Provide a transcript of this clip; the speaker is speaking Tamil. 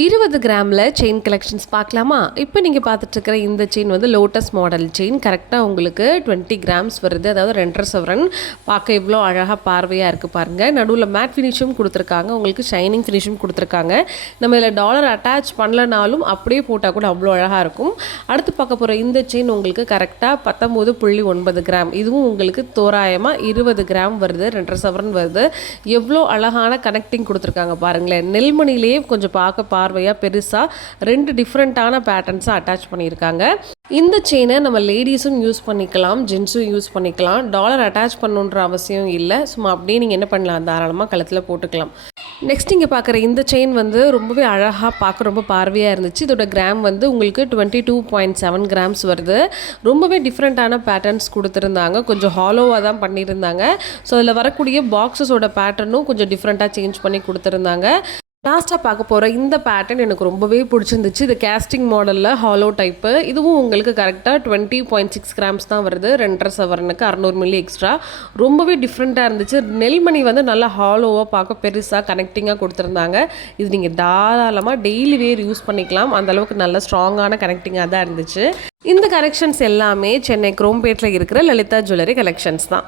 20 கிராமில் செயின் கலெக்ஷன்ஸ் பார்க்கலாமா? இப்போ நீங்கள் பார்த்துட்ருக்கிற இந்த செயின் வந்து லோட்டஸ் மாடல் செயின். கரெக்டாக உங்களுக்கு 20 கிராம்ஸ் வருது. அதாவது 2.5 சவரன். பார்க்க இவ்வளோ அழகாக பார்வையாக இருக்குது பாருங்கள். நடுவில் மேட் ஃபினிஷும் கொடுத்துருக்காங்க, உங்களுக்கு ஷைனிங் ஃபினிஷும் கொடுத்துருக்காங்க. நம்ம இதில் டாலர் அட்டாச் பண்ணலனாலும் அப்படியே போட்டால் கூட அவ்வளோ அழகாக இருக்கும். அடுத்து பார்க்க போகிற இந்த செயின் உங்களுக்கு கரெக்டாக 19.9 கிராம். இதுவும் உங்களுக்கு தோராயமாக 20 கிராம் வருது, 2.5 சவரன் வருது. எவ்வளோ அழகான கனெக்டிங் கொடுத்துருக்காங்க பாருங்களேன். நெல்மணிலேயே கொஞ்சம் பார்க்க பார்வையாக பெருசாக 2 டிஃப்ரெண்ட்டான பேட்டர்ன்ஸை அட்டாச் பண்ணியிருக்காங்க. இந்த செயினை நம்ம லேடிஸும் யூஸ் பண்ணிக்கலாம், ஜென்ஸும் யூஸ் பண்ணிக்கலாம். டாலர் அட்டாச் பண்ணணுன்ற அவசியம் இல்லை. சும்மா அப்படியே நீங்கள் என்ன பண்ணலாம், தாராளமாக கழுத்தில் போட்டுக்கலாம். நெக்ஸ்ட் இங்கே பார்க்குற இந்த செயின் வந்து ரொம்பவே அழகாக பார்க்க ரொம்ப பார்வையாக இருந்துச்சு. இதோட கிராம் வந்து உங்களுக்கு 22.7 கிராம்ஸ் வருது. ரொம்பவே டிஃப்ரெண்ட்டான பேட்டர்ன்ஸ் கொடுத்துருந்தாங்க. கொஞ்சம் ஹாலோவாக தான் பண்ணியிருந்தாங்க. ஸோ அதில் வரக்கூடிய பாக்ஸஸோட பேட்டர்னும் கொஞ்சம் டிஃப்ரெண்ட்டாக சேஞ்ச் பண்ணி கொடுத்துருந்தாங்க. லாஸ்ட்டாக பார்க்க போகிற இந்த பேட்டர்ன் எனக்கு ரொம்பவே பிடிச்சிருந்துச்சு. இது கேஸ்டிங் மாடலில் ஹாலோ டைப்பு. இதுவும் உங்களுக்கு கரெக்டாக 20.6 கிராம்ஸ் தான் வருது. 2.5 சவரனுக்கு 600 மில்லி எக்ஸ்ட்ரா. ரொம்பவே டிஃப்ரெண்ட்டாக இருந்துச்சு. நெல்மணி வந்து நல்லா ஹாலோவாக பார்க்க பெருசாக கனெக்டிங்காக கொடுத்துருந்தாங்க. இது நீங்கள் தாராளமாக டெய்லி வேர் யூஸ் பண்ணிக்கலாம். அந்தளவுக்கு நல்ல ஸ்ட்ராங்கான கனெக்டிங்காக தான் இருந்துச்சு. இந்த கலெக்ஷன்ஸ் எல்லாமே சென்னை குரோம்பேட்டில் இருக்கிற லலிதா ஜுவல்லரி கலெக்ஷன்ஸ் தான்.